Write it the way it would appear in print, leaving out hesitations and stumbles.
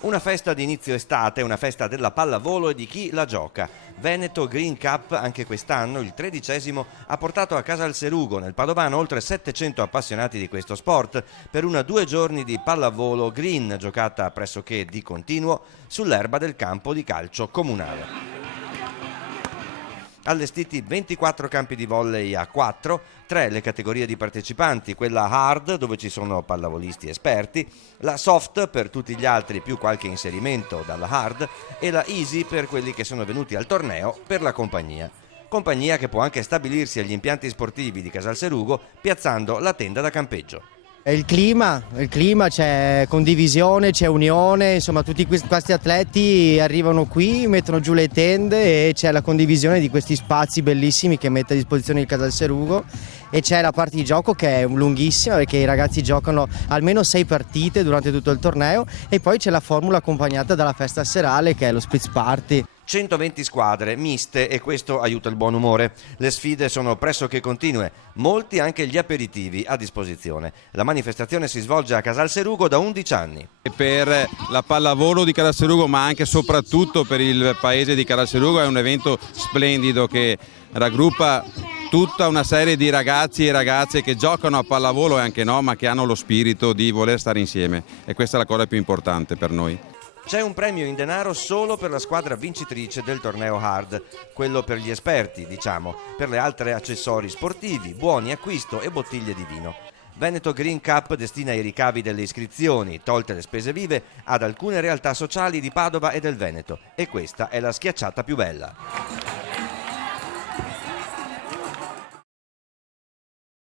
Una festa di inizio estate, una festa della pallavolo e di chi la gioca. Veneto Green Cup anche quest'anno, il 13°, ha portato a Casalserugo, nel Padovano, oltre 700 appassionati di questo sport per una 2 giorni di pallavolo green giocata pressoché di continuo sull'erba del campo di calcio comunale. Allestiti 24 campi di volley a 4, 3 le categorie di partecipanti, quella hard dove ci sono pallavolisti esperti, la soft per tutti gli altri più qualche inserimento dalla hard e la easy per quelli che sono venuti al torneo per la compagnia. Compagnia che può anche stabilirsi agli impianti sportivi di Casalserugo piazzando la tenda da campeggio. Il clima, c'è condivisione, c'è unione, insomma tutti questi atleti arrivano qui, mettono giù le tende e c'è la condivisione di questi spazi bellissimi che mette a disposizione il Casalserugo e c'è la parte di gioco che è lunghissima perché i ragazzi giocano almeno 6 partite durante tutto il torneo e poi c'è la formula accompagnata dalla festa serale che è lo spritz party. 120 squadre miste e questo aiuta il buon umore. Le sfide sono pressoché continue, molti anche gli aperitivi a disposizione. La manifestazione si svolge a Casalserugo da 11 anni. Per la pallavolo di Casalserugo, ma anche e soprattutto per il paese di Casalserugo, è un evento splendido che raggruppa tutta una serie di ragazzi e ragazze che giocano a pallavolo e anche no, ma che hanno lo spirito di voler stare insieme e questa è la cosa più importante per noi. C'è un premio in denaro solo per la squadra vincitrice del torneo hard, quello per gli esperti, diciamo, per le altre accessori sportivi, buoni acquisto e bottiglie di vino. Veneto Green Cup destina i ricavi delle iscrizioni, tolte le spese vive, ad alcune realtà sociali di Padova e del Veneto e questa è la schiacciata più bella.